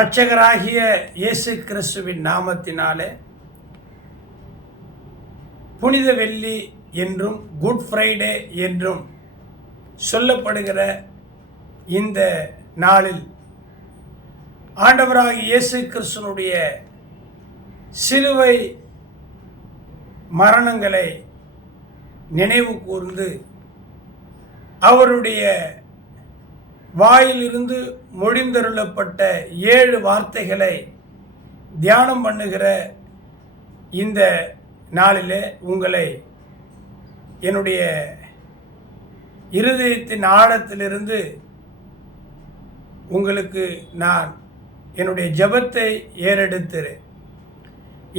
இரட்சகராகிய இயேசு கிறிஸ்துவின் நாமத்தினாலே புனித வெள்ளி என்றும் குட் ஃப்ரைடே என்றும் சொல்லப்படுகிற இந்த நாளில் ஆண்டவராகிய இயேசு கிறிஸ்துவினுடைய சிலுவை மரணங்களை நினைவு கூர்ந்து அவருடைய வாயிலிருந்து மொழிந்தருளப்பட்ட 7 வார்த்தைகளை தியானம் பண்ணுகிற இந்த நாளிலே உங்களை என்னுடைய இருதயத்தின் ஆழத்திலிருந்து உங்களுக்கு நான் என்னுடைய ஜெபத்தை ஏறெடுத்துறேன்.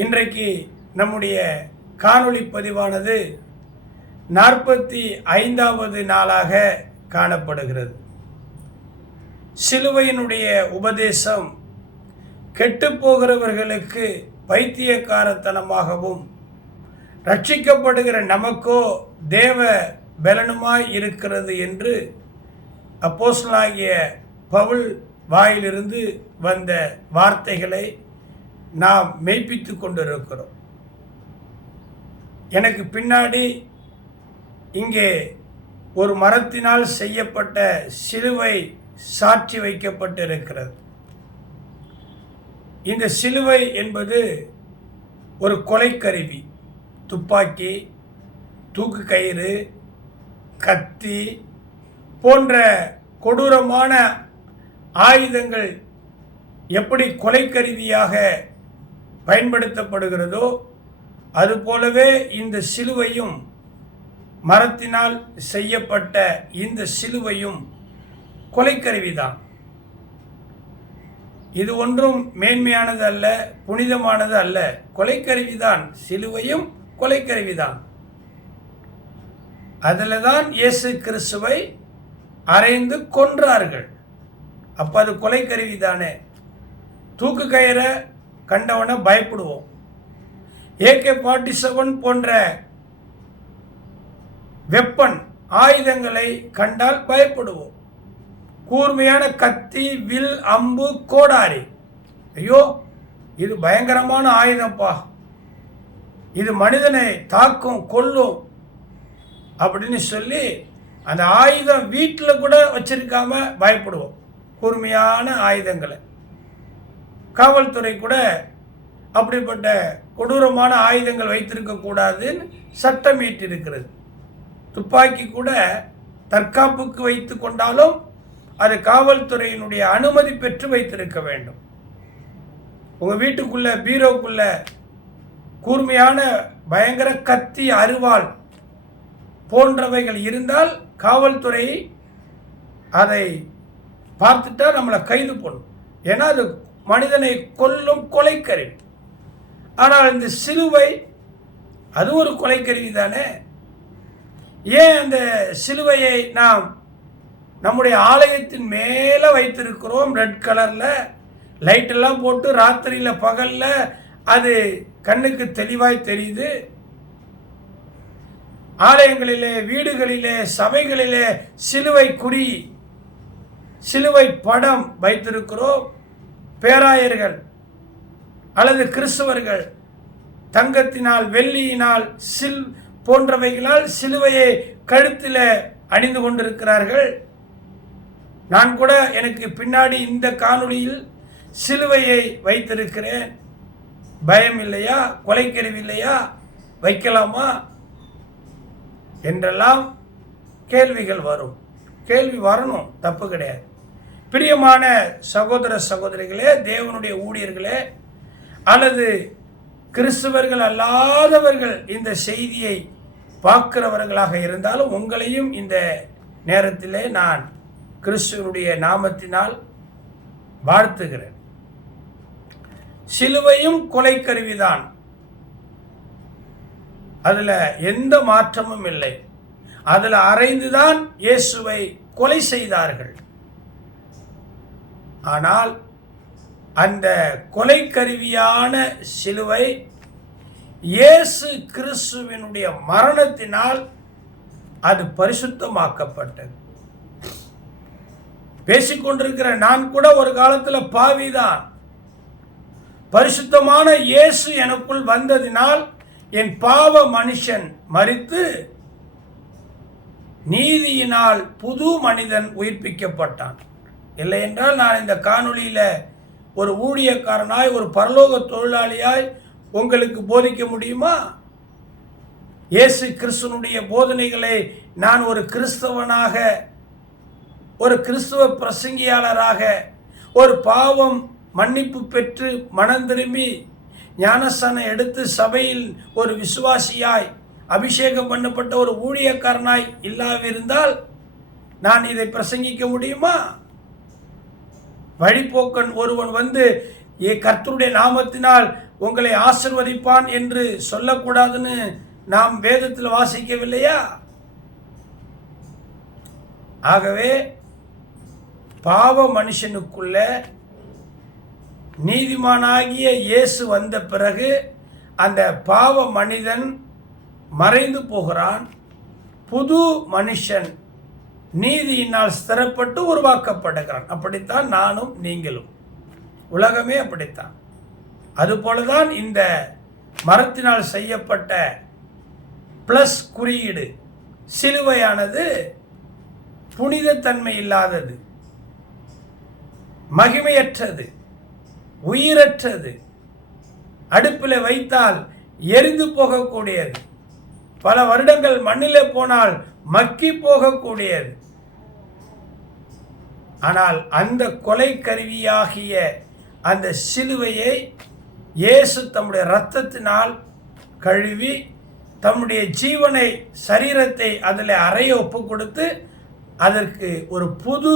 இன்றைக்கு நம்முடைய காணொளி பதிவானது 45வது நாளாக காணப்படுகிறது. சிலுவையினுடைய உபதேசம் கெட்டுப்போகிறவர்களுக்கு பைத்தியக்காரத்தனமாகவும் ரட்சிக்கப்படுகிற நமக்கோ தேவ பலனுமாய் இருக்கிறது என்று அப்போஸ்தலனாகிய பவுல் வாயிலிருந்து வந்த வார்த்தைகளை நாம் மெய்ப்பித்து கொண்டிருக்கிறோம். எனக்கு பின்னாடி இங்கே ஒரு மரத்தினால் செய்யப்பட்ட சிலுவை சாட்சி வைக்கப்பட்டிருக்கிறது. இந்த சிலுவை என்பது ஒரு கொலைக்கருவி. துப்பாக்கி, தூக்கு கயிறு, கத்தி போன்ற கொடூரமான ஆயுதங்கள் எப்படி கொலைக்கருவியாக பயன்படுத்தப்படுகிறதோ அதுபோலவே இந்த சிலுவையும், மரத்தினால் செய்யப்பட்ட இந்த சிலுவையும் கொலைக்கருவிதான். இது ஒன்றும் மேன்மையானது அல்ல, புனிதமானது அல்ல. கொலைக்கருவிதான். சிலுவையும் கொலைக்கருவிதான். அதில் தான் இயேசு கிறிஸ்துவை அறைந்து கொன்றார்கள். அப்போ அது கொலைக்கருவி தானே. தூக்கு கயிறை கண்டவனை பயப்படுவோம். AK-47 போன்ற வெப்பன் ஆயுதங்களை கண்டால் பயப்படுவோம். கூர்மையான கத்தி, வில், அம்பு, கோடாரி, ஐயோ இது பயங்கரமான ஆயுதப்பா, இது மனிதனை தாக்கும், கொல்லும் அப்படின்னு சொல்லி அந்த ஆயுதம் வீட்டில் கூட வச்சிருக்காம பயப்படுவோம். கூர்மையான ஆயுதங்களை. காவல்துறை கூட அப்படிப்பட்ட கொடூரமான ஆயுதங்கள் வைத்திருக்க கூடாதுன்னு சட்டம் இயற்றிருக்கிறது. துப்பாக்கி கூட தற்காப்புக்கு வைத்து கொண்டாலும் அது காவல்துறையினுடைய அனுமதி பெற்று வைத்திருக்க வேண்டும். உங்கள் வீட்டுக்குள்ள பீரோக்குள்ள கூர்மையான பயங்கர கத்தி, அருவாள் போன்றவைகள் இருந்தால் காவல்துறை அதை பார்த்துட்டா நம்மளை கைது பண்ணும். ஏன்னா அது மனிதனை கொல்லும் கொலைக்கருவி. ஆனால் இந்த சிலுவை அது ஒரு கொலைக்கருவி தானே. ஏன் அந்த சிலுவையை நாம் நம்முடைய ஆலயத்தின் மேலே வைத்திருக்கிறோம்? ரெட் கலரில் லைட்டெல்லாம் போட்டு ராத்திரியில் பகலில் அது கண்ணுக்கு தெளிவாய் தெரியுது. ஆலயங்களிலே, வீடுகளிலே, சபைகளிலே சிலுவை குறி, சிலுவை படம் வைத்திருக்கிறோம். பேராயர்கள் அல்லது கிறிஸ்தவர்கள் தங்கத்தினால், வெள்ளியினால், போன்றவைகளால் சிலுவையை கழுத்தில் அணிந்து கொண்டிருக்கிறார்கள். நான் கூட எனக்கு பின்னாடி இந்த காணொளியில் சிலுவையை வைத்திருக்கிறேன். பயம் இல்லையா? கொலைக்கருவி இல்லையா? வைக்கலாமா என்றெல்லாம் கேள்விகள் வரும். கேள்வி வரணும், தப்பு கிடையாது. பிரியமான சகோதர சகோதரிகளே, தேவனுடைய ஊழியர்களே, அல்லது கிறிஸ்தவர்கள் அல்லாதவர்கள் இந்த செய்தியை பார்க்கிறவர்களாக இருந்தாலும் உங்களையும் இந்த நேரத்திலே நான் கிறிஸ்துவனுடைய நாமத்தினால் வாழ்த்துகிறேன். சிலுவையும் கொலைக்கருவிதான். அதில் எந்த மாற்றமும் இல்லை. அதில் அறைந்துதான் இயேசுவை கொலை செய்தார்கள். ஆனால் அந்த கொலைக்கருவியான சிலுவை இயேசு கிறிஸ்துவினுடைய மரணத்தினால் அது பரிசுத்தமாக்கப்பட்டது. பேசிக்கொண்டிருக்கிற நான் கூட ஒரு காலத்தில் பாவிதான். பரிசுத்தமான இயேசு எனக்குள் வந்ததினால் என் பாவ மனுஷன் மரித்து நீதியினால் புது மனிதன் உயிர்ப்பிக்கப்பட்டான். இல்லை என்றால் நான் இந்த காணொளியில் ஒரு ஊழியக்காரனாய், ஒரு பரலோக தொழிலாளியாய் உங்களுக்கு போதிக்க முடியுமா? இயேசு கிறிஸ்துவனுடைய போதனைகளை நான் ஒரு கிறிஸ்தவனாக, ஒரு கிறிஸ்துவ பிரசங்கியாளராக, ஒரு பாவம் மன்னிப்பு பெற்று மனம் திரும்பி ஞானஸ்தானம் எடுத்து சபையில் ஒரு விசுவாசியாய் அபிஷேகம் பண்ணப்பட்ட ஒரு ஊழியக்காரனாய் இல்லாவிருந்தால் நான் இதை பிரசங்கிக்க முடியுமா? வழிபோக்கன் ஒருவன் வந்து கர்த்தருடைய நாமத்தினால் உங்களை ஆசிர்வதிப்பான் என்று சொல்லக்கூடாதுன்னு நாம் வேதத்தில் வாசிக்கவில்லையா? ஆகவே பாவ மனுஷனுக்குள்ள நீதிமானாகிய இயேசு வந்த பிறகு அந்த பாவ மனிதன் மறைந்து போகிறான். புது மனுஷன் நீதியினால் ஸ்திரப்பட்டு உருவாக்கப்படுகிறான். அப்படித்தான் நானும் நீங்களும், உலகமே அப்படித்தான். அதுபோலதான் இந்த மரத்தினால் செய்யப்பட்ட பிளஸ் குறியீடு சிலுவையானது புனிதத்தன்மை இல்லாதது, மகிமையற்றது, உயிரற்றது, அடுப்பில் வைத்தால் எரிந்து போகக்கூடியது, பல வருடங்கள் மண்ணிலே போனால் மக்கி போகக்கூடியது. ஆனால் அந்த கொலை கருவியாகிய அந்த சிலுவையை இயேசு தம்முடைய இரத்தத்தினால் கழுவி தம்முடைய ஜீவனை, சரீரத்தை அதில் அறைய ஒப்பு கொடுத்து அதற்கு ஒரு புது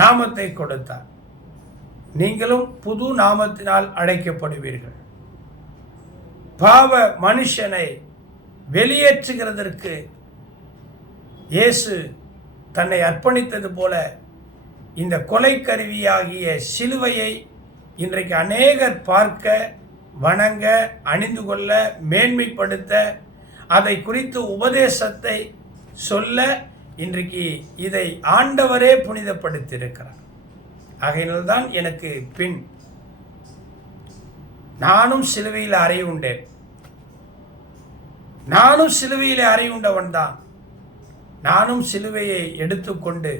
நாமத்தை கொடுத்தார். நீங்களும் புது நாமத்தினால் அழைக்கப்படுவீர்கள். பாவ மனுஷனை வெளியேற்றுகிறதற்கு இயேசு தன்னை அர்ப்பணித்தது போல இந்த கொலை கருவியாகிய சிலுவையை இன்றைக்கு அநேகர் பார்க்க, வணங்க, அணிந்து கொள்ள, மேன்மைப்படுத்த, அதை குறித்து உபதேசத்தை சொல்ல இன்றைக்கு இதை ஆண்டவரே புனிதப்படுத்தியிருக்கிறார். ஆகையினால்தான் எனக்கு பின் நானும் சிலுவையில் அறை உண்டேன். நானும் சிலுவையில் அறை உண்டவன் தான். நானும் சிலுவையை எடுத்துக்கொண்டு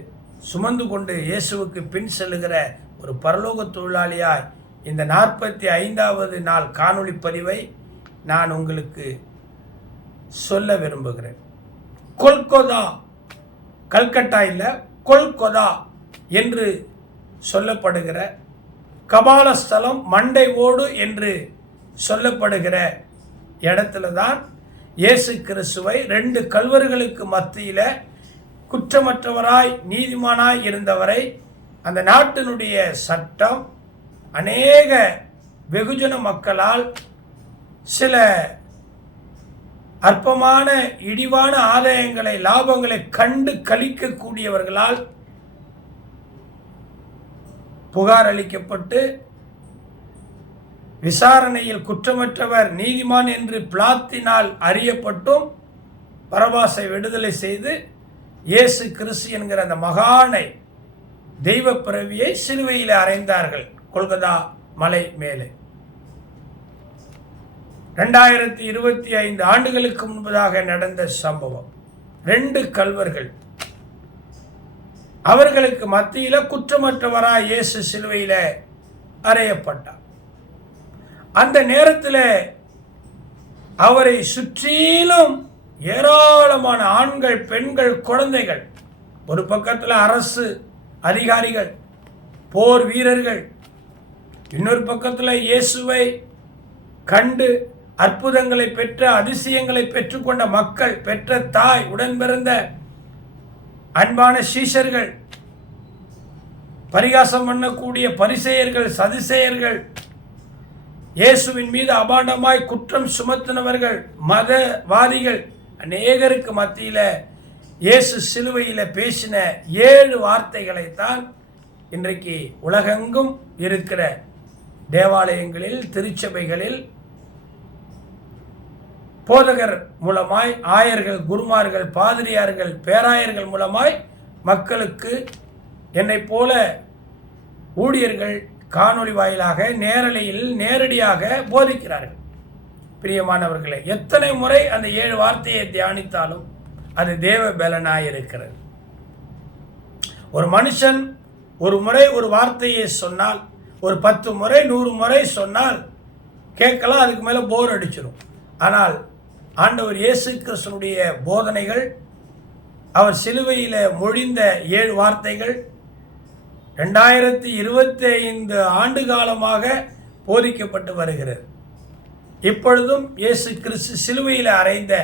சுமந்து கொண்டு இயேசுவுக்கு பின் செல்லுகிற ஒரு பரலோக தொழிலாளியாய் இந்த 45வது நாள் காணொளி பதிவை நான் உங்களுக்கு சொல்ல விரும்புகிறேன். கொல்கொதா, கல்கட்டா இல்லை, கொல்கொதா என்று சொல்லப்படுகிற கபாலஸ்தலம், மண்டை ஓடு என்று சொல்லப்படுகிற இடத்துல தான் இயேசு கிறிஸ்துவை 2 கல்வர்களுக்கு மத்தியில் குற்றமற்றவராய் நீதிமானாய் இருந்தவரை அந்த நாட்டினுடைய சட்டம் அநேக வெகுஜன மக்களால் சில அற்பமான இழிவான ஆதாயங்களை, லாபங்களை கண்டு கழிக்கக்கூடியவர்களால் புகார் அளிக்கப்பட்டு விசாரணையில் குற்றமற்றவர் நீதிமான் என்று பிளாத்தினால் அறியப்பட்டும் பரபாசை விடுதலை செய்து இயேசு கிறிஸ்து என்கிற அந்த மகானை, தெய்வ பிறவியை சிலுவையில் அறைந்தார்கள் கொல்கத்தா மலை மேலே. 2025 ஆண்டுகளுக்கு முன்பதாக நடந்த சம்பவம். 2 கல்வர்கள், அவர்களுக்கு மத்தியில் குற்றமற்றவராய் இயேசு சிலுவையில் அறையப்பட்டார். அந்த நேரத்தில் அவரை சுற்றிலும் ஏராளமான ஆண்கள், பெண்கள், குழந்தைகள், ஒரு பக்கத்தில் அரசு அதிகாரிகள், போர் வீரர்கள், இன்னொரு பக்கத்தில் இயேசுவை கண்டு அற்புதங்களை பெற்ற, அதிசயங்களை பெற்றுக்கொண்ட மக்கள், பெற்ற தாய், உடன் பிறந்த அன்பான சீஷர்கள், பரிகாசம் பண்ணக்கூடிய பரிசேயர்கள், சதுசேயர்கள், இயேசுவின் மீது அபாண்டமாய் குற்றம் சுமத்தினவர்கள், மதவாதிகள், அநேகருக்கு மத்தியில் இயேசு சிலுவையில் பேசின 7 வார்த்தைகளைத்தான் இன்றைக்கு உலகெங்கும் இருக்கிற தேவாலயங்களில், திருச்சபைகளில் போதகர் மூலமாய், ஆயர்கள், குருமார்கள், பாதிரியார்கள், பேராயர்கள் மூலமாய் மக்களுக்கு, என்னை போல ஊழியர்கள் காணொளி வாயிலாக நேரலையில் நேரடியாக போதிக்கிறார்கள். பிரியமானவர்களே, எத்தனை முறை அந்த 7 வார்த்தையை தியானித்தாலும் அது தேவ பலனாய் இருக்கிறது. ஒரு மனுஷன் ஒரு முறை ஒரு வார்த்தையை சொன்னால், ஒரு 10 முறை 100 முறை சொன்னால் கேட்கலாம், அதுக்கு மேலே போர் அடிச்சிடும். ஆனால் ஆண்டவர் இயேசு கிறிஸ்துவினுடைய போதனைகள், அவர் சிலுவையில் மொழிந்த 7 வார்த்தைகள் 2025 ஆண்டு காலமாக போதிக்கப்பட்டு வருகிறது. இப்பொழுதும் இயேசு கிறிஸ்து சிலுவையில் அறைந்த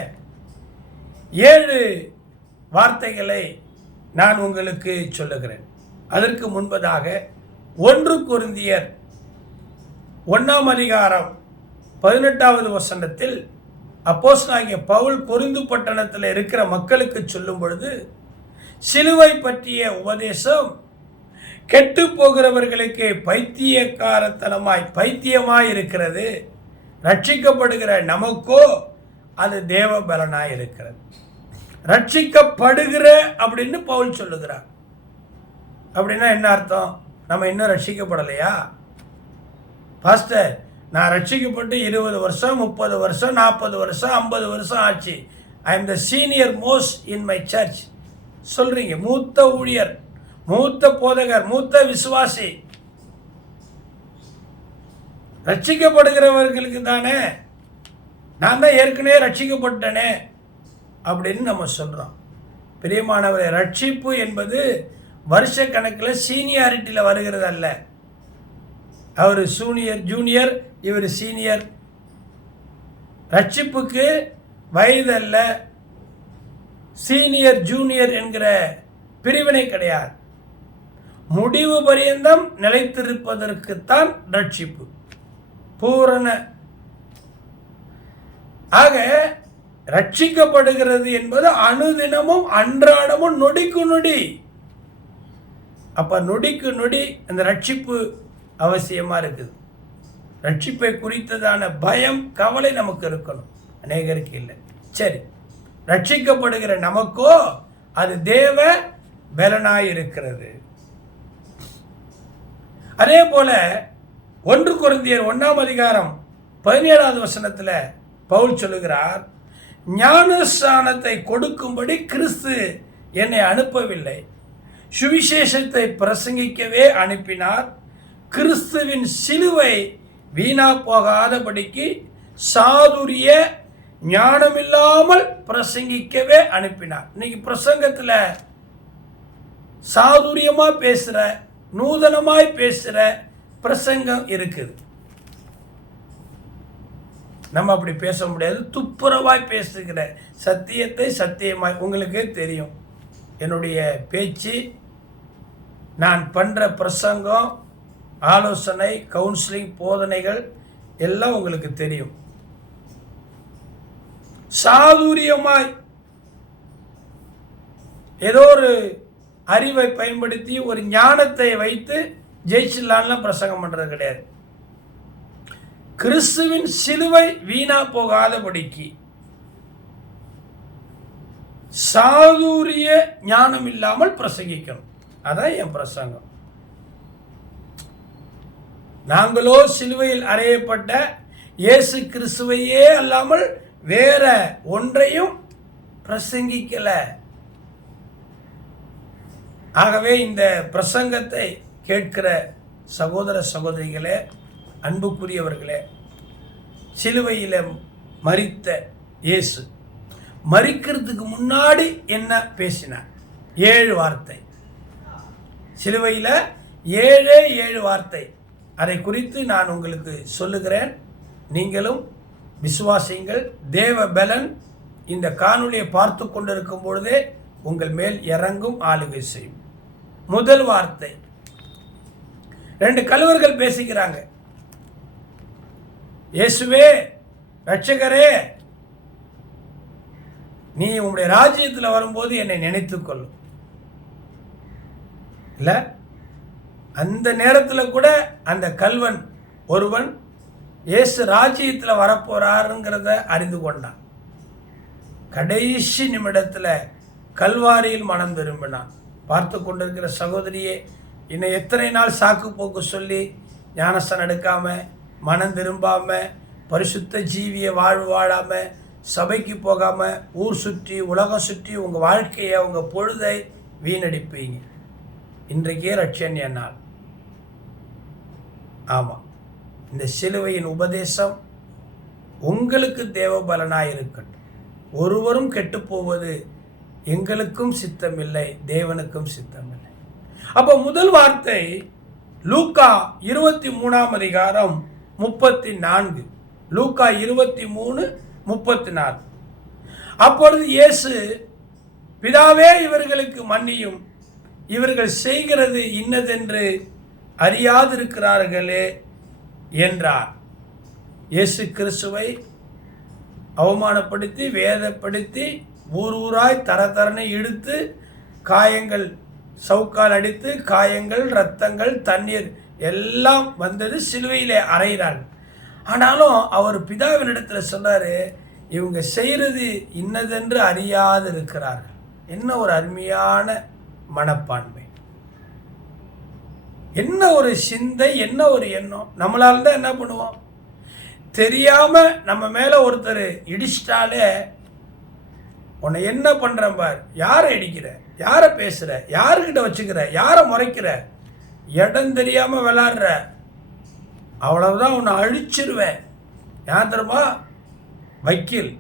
7 வார்த்தைகளை நான் உங்களுக்கு சொல்லுகிறேன். அதற்கு முன்பதாக 1 கொரிந்தியர் 1ஆம் அதிகாரம் 18வது வசனத்தில் அப்போஸ்தலனாகிய பவுல் கொரிந்து பட்டணத்தில் இருக்கிற மக்களுக்கு சொல்லும் பொழுது, சிலுவை பற்றிய உபதேசம் கெட்டு போகிறவர்களுக்கு பைத்தியமாய் இருக்கிறது, ரட்சிக்கப்படுகிற நமக்கோ அது தேவ பலனாய் இருக்கிறது. ரட்சிக்கப்படுகிற அப்படின்னு பவுல் சொல்லுகிறார். அப்படின்னா என்ன அர்த்தம்? நம்ம இன்னும் ரட்சிக்கப்படலையா? பாஸ்டர், நான் ரட்சிக்கப்பட்டு 20 வருஷம் 30 வருஷம் 40 வருஷம் 50 வருஷம் ஆச்சு, I am the senior most in my search சொல்றீங்க. மூத்த ஊழியர், மூத்த போதகர், மூத்த விசுவாசி. ரட்சிக்கப்படுகிறவர்களுக்கு தானே, நான் தான் ஏற்கனவே ரட்சிக்கப்பட்டனே அப்படின்னு நம்ம சொல்கிறோம். பிரியமானவரே, ரட்சிப்பு என்பது வருஷ கணக்கில் சீனியாரிட்டியில் வருகிறது அல்ல. அவர் ஜூனியர், இவர் சீனியர். ரட்சிப்புக்கு வயது அல்ல, சீனியர் ஜூனியர் என்கிற பிரிவினை கிடையாது. முடிவு பரியந்தம் நிலைத்திருப்பதற்குத்தான் ரட்சிப்பு பூரண. ஆக ரட்சிக்கப்படுகிறது என்பது அனுதினமும் அன்றாடமும் நொடிக்கு நொடி. அப்ப நொடிக்கு நொடி அந்த ரட்சிப்பு அவசியமா இருக்குது. ரட்சிப்பை குறித்ததான பயம், கவலை நமக்கு இருக்கணும். அநேகருக்கு இல்லை. சரி, ரட்சிக்கப்படுகிற நமக்கோ அது தேவ பலனாய் இருக்கிறது. அதே போல 1 கொரிந்தியர் 1ஆம் அதிகாரம் 17வது வசனத்தில் பவுல் சொல்லுகிறார், ஞானஸ்நானத்தை கொடுக்கும்படி கிறிஸ்து என்னை அனுப்பவில்லை, சுவிசேஷத்தை பிரசங்கிக்கவே அனுப்பினார். கிறிஸ்துவின் சிலுவை வீணா போகாதபடிக்கு சாதுரிய ஞானமில்லாமல் பிரசங்கிக்கவே அனுப்பினார். இன்னைக்கு பிரசங்கத்தில் சாதுரியமா பேசுற, நூதனமாய் பேசுற பிரசங்கம் இருக்குது. நம்ம அப்படி பேச முடியாது. துப்புரவாய் பேசுகிற, சத்தியத்தை சத்தியமாய். உங்களுக்கு தெரியும் என்னுடைய பேச்சு, நான் பண்ற பிரசங்கம், ஆலோசனை, கவுன்சிலிங், போதனைகள் எல்லாம் உங்களுக்கு தெரியும். சாதுரியமாய் ஏதோ ஒரு அறிவை பயன்படுத்தி ஒரு ஞானத்தை வைத்து ஜெயிச்சிடலான்லாம் பிரசங்கம் பண்றது கிடையாது. கிறிஸ்துவின் சிலுவை வீணா போகாதபடிக்கு சாதுரிய ஞானம் இல்லாமல் பிரசங்கிக்கணும். அதான் என் பிரசங்கம். நாங்களோ சிலுவையில் அறையப்பட்ட இயேசு கிறிஸ்துவையே அல்லாமல் வேற ஒன்றையும் பிரசங்கிக்கல. ஆகவே இந்த பிரசங்கத்தை கேட்கிற சகோதர சகோதரிகளே, அன்புக்குரியவர்களே, சிலுவையில் மரித்த இயேசு மரிக்கிறதுக்கு முன்னாடி என்ன பேசினார்? 7 வார்த்தை. சிலுவையில் 7 வார்த்தை. அதை குறித்து நான் உங்களுக்கு சொல்லுகிறேன். நீங்களும் விசுவாசிங்கள். தேவ பலன் இந்த காணொளியை பார்த்து கொண்டிருக்கும் பொழுதே உங்கள் மேல் இறங்கும், ஆளுகை செய்யும். முதல் வார்த்தை, 2 கழுவர்கள் பேசிக்கிறாங்க. இயேசுவே, ரட்சகரே, நீ உங்களுடைய ராஜ்யத்தில் வரும்போது என்னை நினைத்துக்கொள்ளும். இல்ல, அந்த நேரத்தில் கூட அந்த கல்வன் ஒருவன் இயேசு ராஜ்யத்தில் வரப்போறாருங்கிறத அறிந்து கொண்டான். கடைசி நிமிடத்தில் கல்வாரியில் மனம் திரும்பினான். பார்த்து கொண்டிருக்கிற சகோதரியே, இன்னும் எத்தனை நாள் சாக்கு போக்கு சொல்லி ஞானஸ்தானம் எடுக்காமல், மனம் திரும்பாமல், பரிசுத்த ஜீவிய வாழ்வு வாழாமல், சபைக்கு போகாமல், ஊர் சுற்றி உலகம் சுற்றி உங்கள் வாழ்க்கையை உங்கள் பொழுதை வீணடிப்பீங்க. இன்றைக்கே ரட்சண்ய நாள். ஆமாம், இந்த சிலுவையின் உபதேசம் உங்களுக்கு தேவபலனாக இருக்கட்டும். ஒருவரும் கெட்டுப்போவது எங்களுக்கும் சித்தமில்லை, தேவனுக்கும் சித்தமில்லை. அப்போ முதல் வார்த்தை லூக்கா 23ஆம் அதிகாரம் 34. லூக்கா 23:34. அப்பொழுது இயேசு, பிதாவே இவர்களுக்கு மன்னியும், இவர்கள் செய்கிறது இன்னதென்று அறியாதிருக்கிறார்களே என்றார். இயேசு கிறிஸ்துவை அவமானப்படுத்தி, வேதப்படுத்தி, ஊர் ஊராய் தரத்தரனை இழுத்து, காயங்கள் சவுக்கால் அடித்து, காயங்கள், இரத்தங்கள், தண்ணீர் எல்லாம் வந்தது, சிலுவையிலே அறையிறார்கள். ஆனாலும் அவர் பிதாவினிடத்தில் சொன்னார், இவங்க செய்கிறது இன்னதென்று அறியாது இருக்கிறார்கள். என்ன ஒரு அருமையான மனப்பான்மை, என்ன ஒரு சிந்தை, என்ன ஒரு எண்ணம். நம்மளால தான் என்ன பண்ணுவோம், தெரியாமல் நம்ம மேலே ஒருத்தர் இடிச்சிட்டாலே, உன்னை என்ன பண்ணுறேன் பார், யாரை இடிக்கிற, யாரை பேசுகிற, யாருக்கிட்ட வச்சுக்கிற, யாரை முறைக்கிற, இடம் தெரியாமல் விளாடுற, அவ்வளவுதான், உன்னை அழிச்சிருவேன். யார் தெரியுமா வக்கீல்,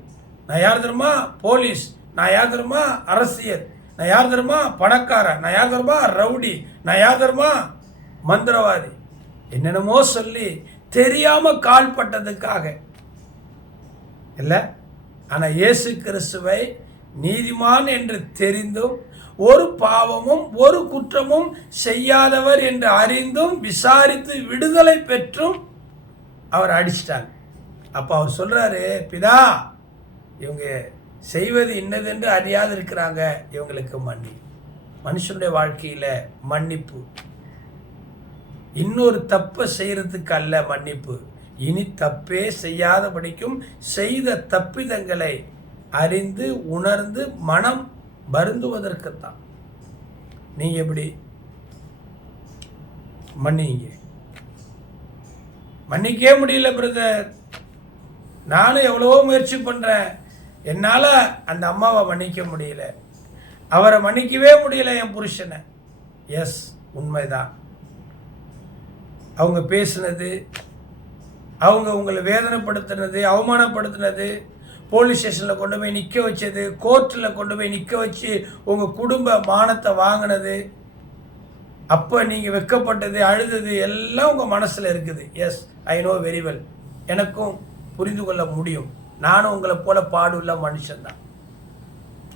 நான் யார் தெரியுமா போலீஸ், நான் யார் தெரியுமா அரசியல், நான் யார் தெரியுமா பணக்காரன், நான் யார் தெரியுமா ரவுடி, நான் யார் தெரியுமா மந்திரவாதி, என்னென்னமோ சொல்லி தெரியாமல் கால் பட்டதுக்காக இல்லை. ஆனால் இயேசு கிறிஸ்துவை நீதிமான் என்று தெரிந்தும், ஒரு பாவமும் ஒரு குற்றமும் செய்யாதவர் என்று அறிந்தும், விசாரித்து விடுதலை பெற்றும் அவர் அடிச்சிட்டாங்க. அப்போ அவர் சொல்கிறாரு, பிதா இவங்க செய்வது இன்னதென்று அறியாது இருக்கிறாங்க, இவங்களுக்கு மன்னி. மனுஷனுடைய வாழ்க்கையில் மன்னிப்பு இன்னொரு தப்பை செய்கிறதுக்கு அல்ல மன்னிப்பு, இனி தப்பே செய்யாதபடிக்கும் செய்த தப்பிதங்களை அறிந்து உணர்ந்து மனம் வருந்துவதற்குத்தான். நீங்கள் எப்படி மன்னிங்க? மன்னிக்கவே முடியல பிரதர், நானும் எவ்வளவோ முயற்சி பண்ணுறேன், என்னால் அந்த அம்மாவை மன்னிக்க முடியல, அவரை மன்னிக்கவே முடியல, என் புருஷனை. எஸ், உண்மைதான். அவங்க பேசுனது, அவங்க உங்களை வேதனைப்படுத்தினது, அவமானப்படுத்தினது, போலீஸ் ஸ்டேஷனில் கொண்டு போய் நிற்க வச்சது, கோர்ட்டில் கொண்டு போய் நிற்க வச்சு உங்கள் குடும்ப மானத்தை வாங்கினது, அப்போ நீங்கள் வெக்கப்பட்டது, அழுதது எல்லாம் உங்கள் மனசில் இருக்குது. Yes, I know very well. எனக்கும் புரிந்து கொள்ள முடியும். நானும் உங்களை போல பாடுள்ள மனுஷன்தான்.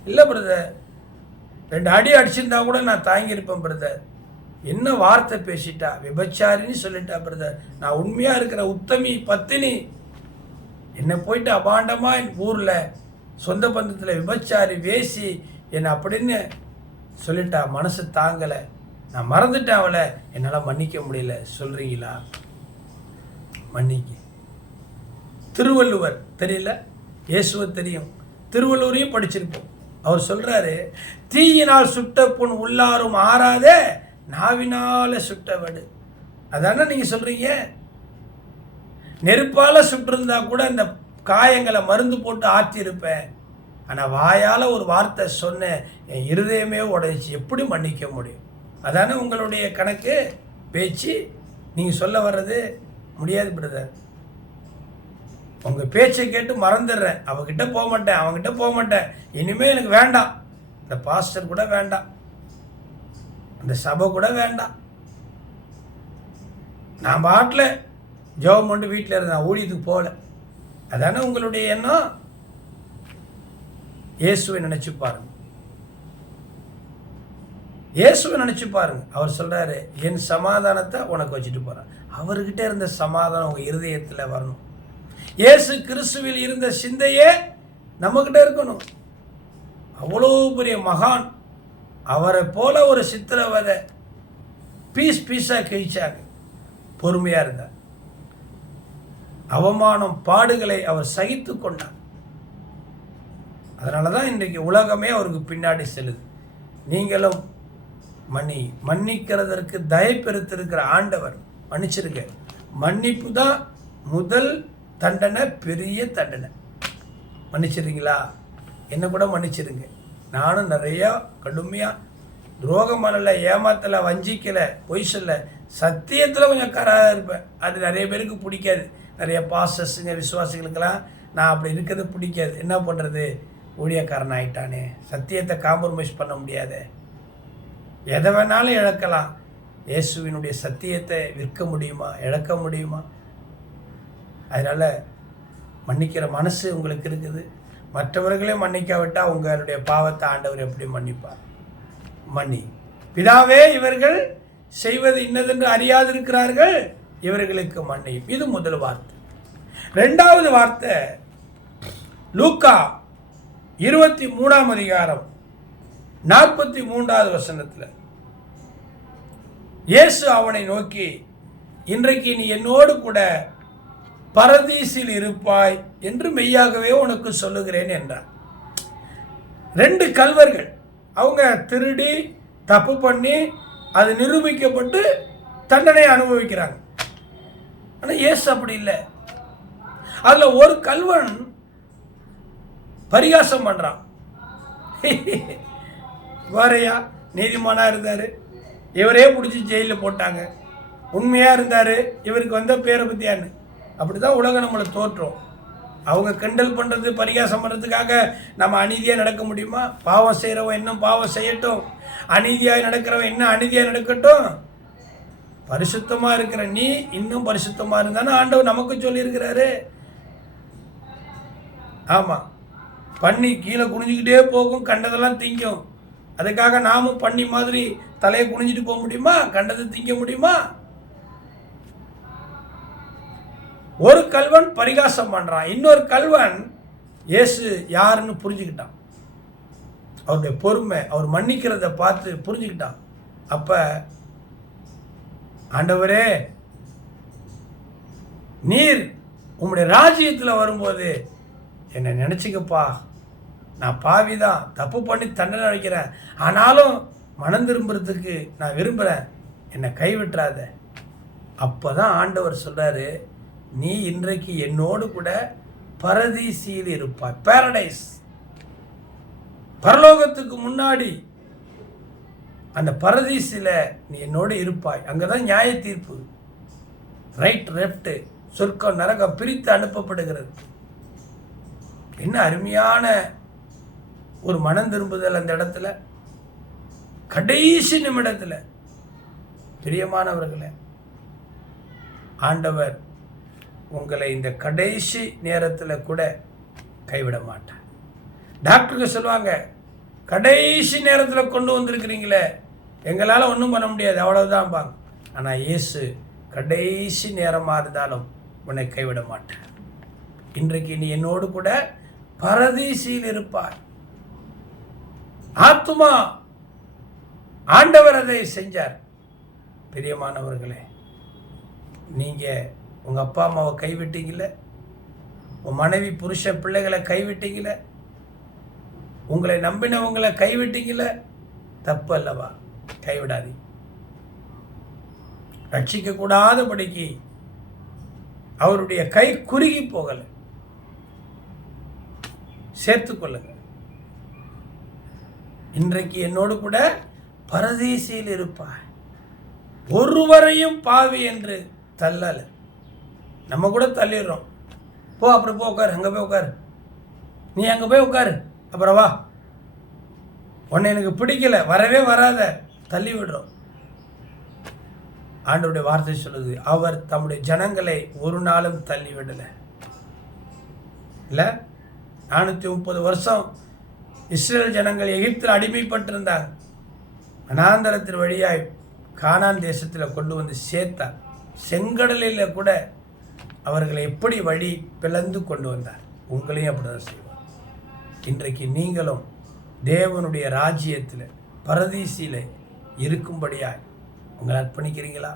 இல்லை பிரதர், 2 அடி அடிச்சிருந்தா கூட நான் தாங்கியிருப்பேன் பிரதர். என்ன வார்த்தை பேசிட்டா, விபச்சாரின்னு சொல்லிட்டா பிரதர். நான் உண்மையாக இருக்கிற உத்தமி பத்தினி, என்னை போயிட்டு அபாண்டமாக என் ஊரில் சொந்த பந்தத்தில் விபச்சாரி வேசி என்னை அப்படின்னு சொல்லிட்டா, மனசு தாங்கலை, நான் மறந்துட்டேன் அவளை, என்னால் மன்னிக்க முடியல. சொல்கிறீங்களா? மன்னிக்க. திருவள்ளுவர் தெரியல, இயேசுவை தெரியும், திருவள்ளுவரையும் படிச்சிருப்போம். அவர் சொல்கிறாரு, தீயினால் சுட்ட புண் உள்ளாரும் ஆறாதே, நாவினால சுட்ட வடு. அதானே நீங்கள் சொல்கிறீங்க. நெருப்பால் சுட்டிருந்தா கூட இந்த காயங்களை மருந்து போட்டு ஆற்றியிருப்பேன். ஆனால் வாயால் ஒரு வார்த்தை சொன்னேன், என் இருதயமே உடைச்சி, எப்படி மன்னிக்க முடியும்? அதானே உங்களுடைய கணக்கு பேச்சு. நீங்கள் சொல்ல வர்றது முடியாது பிரதர். உங்கள் பேச்சை கேட்டு மறந்துடுறேன், அவகிட்ட போக மாட்டேன், அவங்ககிட்ட போக மாட்டேன், இனிமேல் எனக்கு வேண்டாம், இந்த பாஸ்டர் கூட வேண்டாம், அந்த சபை கூட வேண்டாம், நான் பாட்டில் ஜெபம் பண்ணி வீட்டில் இருந்தேன், ஊழியத்துக்கு போகல. அதானே உங்களுடைய எண்ணம். இயேசுவை நினச்சி பாருங்க, இயேசுவை நினச்சி பாருங்க. அவர் சொல்கிறாரு, என் சமாதானத்தை உனக்கு வச்சுட்டு போகிறேன். அவர்கிட்ட இருந்த சமாதானம் உங்கள் இருதயத்தில் வரணும். இயேசு கிறிஸ்துவில் இருந்த சிந்தையே நம்மக்கிட்ட இருக்கணும். அவ்வளோ பெரிய மகான், அவரை போல ஒரு சித்திரவதை பீஸாக கிழிச்சாங்க, பொறுமையாக இருந்தார். அவமானம் பாடுகளை அவர் சகித்து கொண்டார். அதனால தான் இன்றைக்கு உலகமே அவருக்கு பின்னாடி செல்லுது. நீங்களும் மன்னிக்கிறதற்கு தயை பெருத்திருக்கிற ஆண்டவர் மன்னிச்சிருக்க. மன்னிப்பு தான் முதல் தண்டனை, பெரிய தண்டனை. மன்னிச்சிடுறீங்களா? என்ன கூட மன்னிச்சிருங்க. நானும் நிறையா கடுமையாக துரோகம் பண்ணலை, ஏமாத்தலை, வஞ்சிக்கலை, பொய் சொல்ல, சத்தியத்தில் கொஞ்சம் கராக இருப்பேன். அது நிறைய பேருக்கு பிடிக்காது. நிறைய பாஸ்டர்ஸுங்க, விசுவாசிகளுக்கெல்லாம் நான் அப்படி இருக்கிறது பிடிக்காது. என்ன பண்ணுறது, ஊழியக்காரன் ஆகிட்டானே, சத்தியத்தை காம்ப்ரமைஸ் பண்ண முடியாது, எதை வேணாலும் இழக்கலாம். இயேசுவினுடைய சத்தியத்தை விற்க முடியுமா, இழக்க முடியுமா? அதனால் மன்னிக்கிற மனசு உங்களுக்கு இருக்குது. மற்றவர்களே மன்னிக்காவிட்டால் உங்களுடைய பாவத்தை ஆண்டவர் எப்படி மன்னிப்பார்? மன்னி. பிதாவே, இவர்கள் செய்வது இன்னதென்று அறியாதிருக்கிறார்கள், இவர்களுக்கு மன்னியும். இது முதல் வார்த்தை. இரண்டாவது வார்த்தை லூக்கா 23ஆம் அதிகாரம் 43வது வசனத்தில் இயேசு அவனை நோக்கி, இன்றைக்கு நீ என்னோடு கூட பரதீசில் இருப்பாய் என்று மெய்யாகவே உனக்கு சொல்லுகிறேன் என்றார். 2 கள்வர்கள், அவங்க திருடி தப்பு பண்ணி அது நிரூபிக்கப்பட்டு தண்டனை அனுபவிக்கிறாங்க. ஆனால் இயேசு அப்படி இல்லை. அதில் ஒரு கள்வன் பரிகாசம் பண்ணுறான். வேறையா நீதிமானாக இருந்தார், இவரே பிடிச்சி ஜெயிலில் போட்டாங்க. உண்மையாக இருந்தார், இவருக்கு வந்த பேரை பற்றியான்னு. அப்படி தான் உலகம் நம்மளை தோற்றோம். அவங்க கிண்டல் பண்ணுறது, பரிகாசம் பண்ணுறதுக்காக நம்ம அநீதியாக நடக்க முடியுமா? பாவம் செய்கிறவன் இன்னும் பாவம் செய்யட்டும், அநீதியாக நடக்கிறவன் இன்னும் அநீதியாக நடக்கட்டும். பரிசுத்தமாக இருக்கிற நீ இன்னும் பரிசுத்தமாக இருந்தானே ஆண்டவர் நமக்கு சொல்லியிருக்கிறாரு. ஆமாம், பண்ணி கீழே குனிஞ்சிக்கிட்டே போகும், கண்டதெல்லாம் திங்கும். அதுக்காக நாமும் பண்ணி மாதிரி தலையை குனிஞ்சிட்டு போக முடியுமா? கண்டதை திங்க முடியுமா? ஒரு கள்வன் பரிகாசம் பண்ணுறான், இன்னொரு கள்வன் இயேசு யாருன்னு புரிஞ்சுக்கிட்டான். அவருடைய பொறுமை, அவர் மன்னிக்கிறத பார்த்து புரிஞ்சுக்கிட்டான். அப்போ ஆண்டவரே, நீர் உம்முடைய ராஜ்யத்தில் வரும்போது என்னை நினச்சிக்கப்பா, நான் பாவிதான், தப்பு பண்ணி தண்டனை வைக்கிறேன், ஆனாலும் மனம் திரும்புறதுக்கு நான் விரும்புகிறேன், என்னை கைவிட்டுறாத. அப்போ தான் ஆண்டவர் சொல்கிறாரு, நீ இன்றைக்கு என்னோடு கூட பரதீசியில் இருப்பாய். பாரடைஸ், பரலோகத்துக்கு முன்னாடி அந்த பரதீசில் நீ என்னோடு இருப்பாய். அங்கே தான் நியாய தீர்ப்பு, ரைட் லெஃப்ட், சொர்க்கம் நரகம் பிரித்து அனுப்பப்படுகிறது. என்ன அருமையான ஒரு மனம் திரும்புதல் அந்த இடத்துல, கடைசி நிமிடத்தில். பிரியமானவர்களே, ஆண்டவர் உங்களை இந்த கடைசி நேரத்தில் கூட கைவிட மாட்டார். டாக்டருக்கு சொல்லுவாங்க, கடைசி நேரத்தில் கொண்டு வந்திருக்கிறீங்களே, எங்களால் ஒன்றும் பண்ண முடியாது, அவ்வளவுதான்பாங்க. ஆனால் இயேசு கடைசி நேரமாக இருந்தாலும் உன்னை கைவிட மாட்டார். இன்றைக்கு நீ என்னோடு கூட பரதீசியில் இருப்பார். ஆத்துமா, ஆண்டவர் அதை செஞ்சார். பிரியமானவர்களே, நீங்கள் உங்கள் அப்பா அம்மாவை கைவிட்டீங்கள, உன் மனைவி புருஷன் பிள்ளைகளை கைவிட்டீங்கள, உங்களை நம்பினவங்களை கைவிட்டீங்கள, தப்பு அல்லவா? கைவிடாதீங்க. ரட்சிக்கக்கூடாதபடிக்கு அவருடைய கை குறுகி போகலை, சேர்த்துக்கொள்ளுங்க. இன்றைக்கு என்னோடு கூட பரதீசியில் இருப்பாய், ஒருவரையும் பாவி என்று தள்ளலை. நம்ம கூட தள்ளிடுறோம். போ, அப்புறம் போ உட்காரு, அங்கே போய் உட்காரு, நீ அங்கே போய் உட்காரு, அப்புறம் வா, உன்னை எனக்கு பிடிக்கல, வரவே வராத, தள்ளி விடுறோம். ஆண்டவருடைய வார்த்தை சொல்லுது, அவர் தம்முடைய ஜனங்களை ஒரு நாளும் தள்ளி விடலை. இல்லை, 430 வருஷம் இஸ்ரேல் ஜனங்கள் எகிப்தில் அடிமைப்பட்டிருந்தாங்க. வனாந்தரத்தின் வழியாய் கானான் தேசத்தில் கொண்டு வந்து சேர்த்தார். செங்கடலில் கூட அவர்களை எப்படி வழி பிளந்து கொண்டு வந்தார். உங்களையும் அப்படிதான் செய்வார். இன்றைக்கு நீங்களும் தேவனுடைய ராஜ்யத்தில் பரதீசியில் இருக்கும்படியாய் உங்களை அர்ப்பணிக்கிறீங்களா?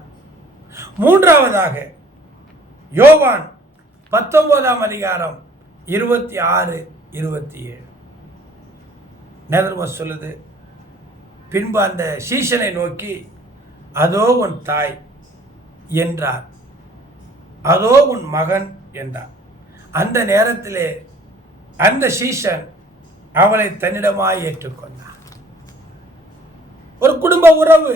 மூன்றாவதாக யோவான் 19ஆம் அதிகாரம் 26, 27 நேதர்மா சொல்லுது, பின்பு அந்த சீஷனை நோக்கி, அதோ உன் தாய் என்றார். அதோ உன் மகன் என்றார். அந்த நேரத்திலே அந்த சீஷன் அவளை தன்னிடமாய் ஏற்றுக்கொண்டார். ஒரு குடும்ப உறவு.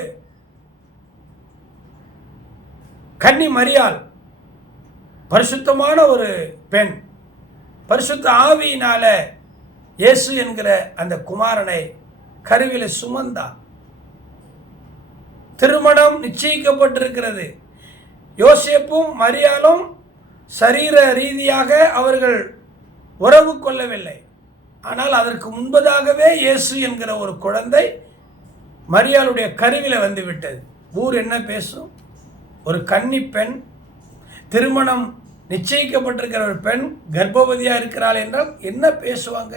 கன்னி மரியாள் பரிசுத்தமான ஒரு பெண், பரிசுத்த ஆவியினால இயேசு என்கிற அந்த குமாரனை கருவில சுமந்தா. திருமணம் நிச்சயிக்கப்பட்டிருக்கிறது. யோசேப்பும் மரியாளும் சரீர ரீதியாக அவர்கள் உறவு கொள்ளவில்லை. ஆனால் அதற்கு முன்பதாகவே இயேசு என்கிற ஒரு குழந்தை மரியாளுடைய கருவில வந்து விட்டது. ஊர் என்ன பேசும்? ஒரு கன்னி பெண், திருமணம் நிச்சயிக்கப்பட்டிருக்கிற ஒரு பெண் கர்ப்பவதியா இருக்கிறாள் என்றால் என்ன பேசுவாங்க?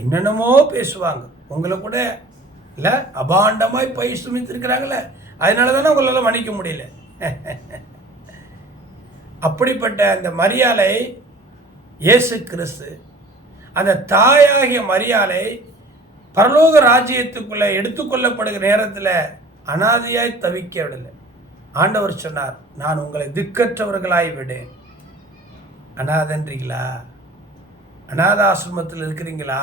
என்னென்னமோ பேசுவாங்க. உங்களை கூட இல்லை அபாண்டமாய் பை சுமித்திருக்கிறாங்களே, அதனால தானே உங்களால் மன்னிக்க முடியல. அப்படிப்பட்ட அந்த மரியாளை இயேசு கிறிஸ்து அந்த தாயாகிய மரியாளை பரலோக ராஜ்யத்துக்குள்ளே எடுத்துக்கொள்ளப்படுகிற நேரத்தில் அனாதையாய் தவிக்க விடலை. ஆண்டவர் சொன்னார், நான் உங்களை திக்கற்றவர்களாய் விடேன். அனாதன்றீங்களா? அநாத ஆசிரமத்தில் இருக்கிறீங்களா?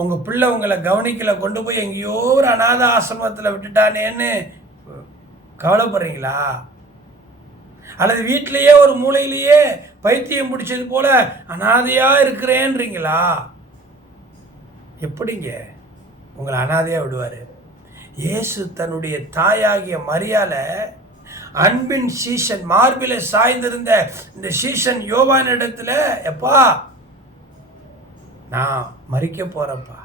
உங்கள் பிள்ளை உங்களை கவனிக்கல, கொண்டு போய் எங்கேயோ ஒரு அநாத ஆசிரமத்தில் விட்டுட்டானேன்னு கவலைப்படுறீங்களா? அல்லது வீட்டிலேயே ஒரு மூலையிலேயே பைத்தியம் பிடிச்சது போல அனாதையாக இருக்கிறேன்றீங்களா? எப்படிங்க உங்களை அனாதையாக விடுவார்? இயேசு தன்னுடைய தாயாகிய மரியாளை அன்பின் சீஷன், மார்பில சாய்ந்திருந்த இந்த சீஷன் யோவான் இடத்துல, எப்பா நான் மரிக்க போறப்பா,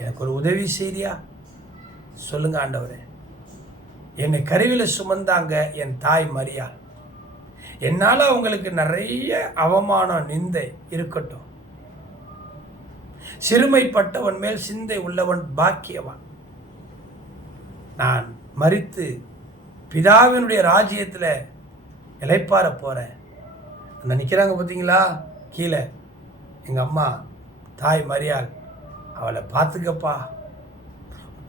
எனக்கு ஒரு உதவி செய்தியா சொல்லுங்க ஆண்டவரே. என்னை கருவில சுமந்தாங்க என் தாய் மரியாள். என்னால் அவங்களுக்கு நிறைய அவமானம் நிந்தை இருக்கட்டும். சிறுமைப்பட்டவன் மேல் சிந்தை உள்ளவன் பாக்கியவான். நான் மரித்து பிதாவினுடைய ராஜ்யத்தில் இளைப்பாற போகிறேன். அந்த நிற்கிறாங்க பார்த்தீங்களா கீழே, எங்கள் அம்மா தாய் மரியாள், அவளை பார்த்துக்கப்பா,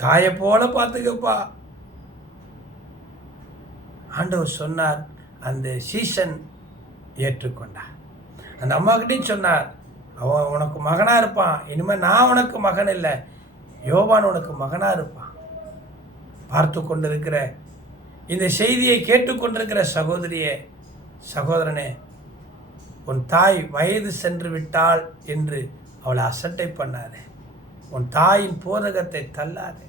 தாயை போல பார்த்துக்கப்பா. ஆண்டவர் சொன்னார். அந்த சீசன் ஏற்றுக்கொண்டார். அந்த அம்மாக்கிட்டையும் சொன்னார், அவன் உனக்கு மகனாக இருப்பான். இனிமேல் நான் உனக்கு மகன் இல்லை, யோவான் உனக்கு மகனாக இருப்பான். பார்த்து கொண்டிருக்கிற இந்த செய்தியை கேட்டுக்கொண்டிருக்கிற சகோதரியே, சகோதரனே, உன் தாய் வயது சென்று விட்டாள் என்று அவளை அசட்டை பண்ணாதே. உன் தாயின் போதகத்தை தள்ளாதே.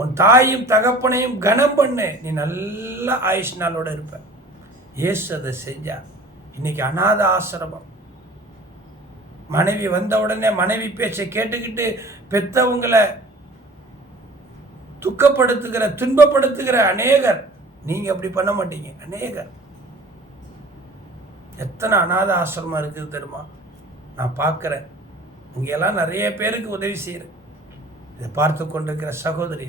உன் தாயும் தகப்பனையும் கனம் பண்ணு. நீ நல்ல ஆயுஷ் நாளோடு இருப்ப. இயேசு அதை செஞ்சார். இன்னைக்கு அநாத ஆசிரமம். மனைவி வந்த உடனே மனைவி பேச்சை கேட்டுக்கிட்டு பெத்தவங்களை துக்கப்படுத்துகிற, துன்பப்படுத்துகிற அநேகர். நீங்க அப்படி பண்ண மாட்டீங்க. அநேகர். எத்தனை அநாத ஆசிரமம் இருக்குது தெரியுமா? நான் பார்க்குறேன். இங்கெல்லாம் நிறைய பேருக்கு உதவி செய்கிறேன். இதை பார்த்து கொண்டிருக்கிற சகோதரி,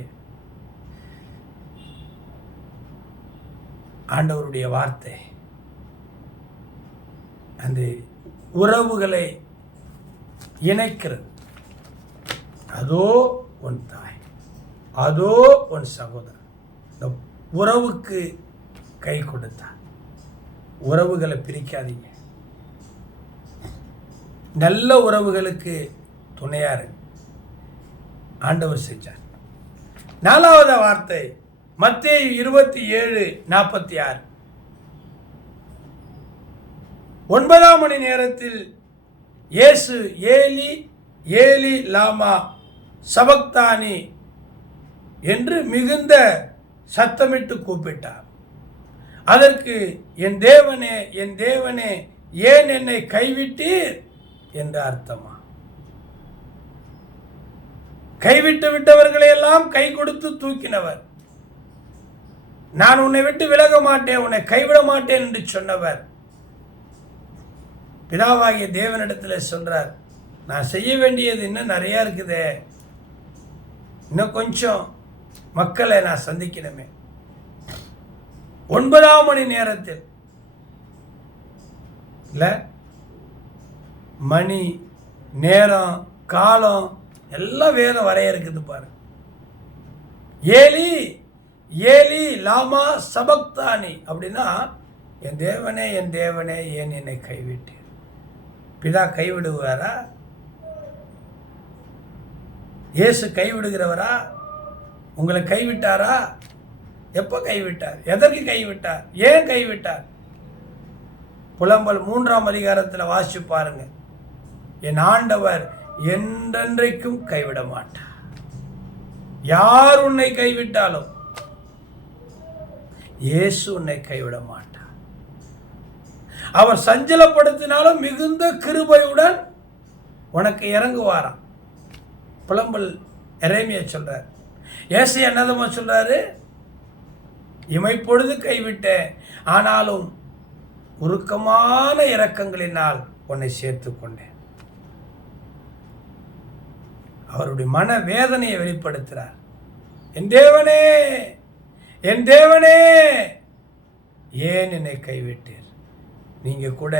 ஆண்டவருடைய வார்த்தை அந்த உறவுகளை இணைக்கிறது. அதோ உன் தாய், அதோ உன் சகோதரன். இந்த உறவுக்கு கை கொடுத்தார். உறவுகளை பிரிக்காதீங்க. நல்ல உறவுகளுக்கு துணையா இருக்கு. ஆண்டவர் செஞ்சார். 4வது வார்த்தை மத்தேயு 27:46. 9ஆம் மணி நேரத்தில் இயேசு ஏலி ஏலி லாமா சபக்தானி என்று மிகுந்த சத்தமிட்டு கூப்பிட்டார். அதற்கு என் தேவனே, என் தேவனே, ஏன் என்னை கைவிட்டீர் என்ற அர்த்தமா? கைவிட்டு விட்டவர்களை எல்லாம் கை கொடுத்து தூக்கினவர். நான் உன்னை விட்டு விலக மாட்டேன், உன்னை கைவிட மாட்டேன் என்று சொன்னவர். பிதாவாகிய தேவனிடத்தில் சொல்றார், நான் செய்ய வேண்டியது இன்னும் நிறைய இருக்குதே, இன்னும் கொஞ்சம் மக்களை நான் சந்திக்கணுமே. 9ஆம் மணி நேரத்தில் இல்ல, மணி நேரம் காலம் எல்லாம் வேதம் வரையறுக்குது பாரு. ஏலி ஏலி லாமா சபக்தானி அப்படின்னா, என் தேவனே ஏன் என்னை கைவிட்டீர்? பிதா கைவிடுவாரா? இயேசு கைவிடுகிறவரா? உங்களை கைவிட்டாரா? எப்போ கைவிட்டார்? எதற்கு கைவிட்டார்? ஏன் கைவிட்டார்? புலம்பல் 3ஆம் அதிகாரத்தில் வாசிச்சு பாருங்க. என் ஆண்டவர் என்றென்றைக்கும் கைவிட மாட்டார். யார் உன்னை கைவிட்டாலும் இயேசு உன்னை கைவிட மாட்டார். அவர் சஞ்சலப்படுத்தினாலும் மிகுந்த கிருபையுடன் உனக்கு இறங்குவாராம். புலம்பல் எரேமியா சொல்றார். ஏசாயா என்னதமா சொல்றாரு? இமைப்பொழுது கைவிட்டேன், ஆனாலும் உருக்கமான இரக்கங்களினால் உன்னை சேர்த்து கொண்டேன். அவருடைய மன வேதனையை வெளிப்படுத்துகிறார். என் தேவனே ஏன் என்னை கைவிட்டீர்? நீங்க கூட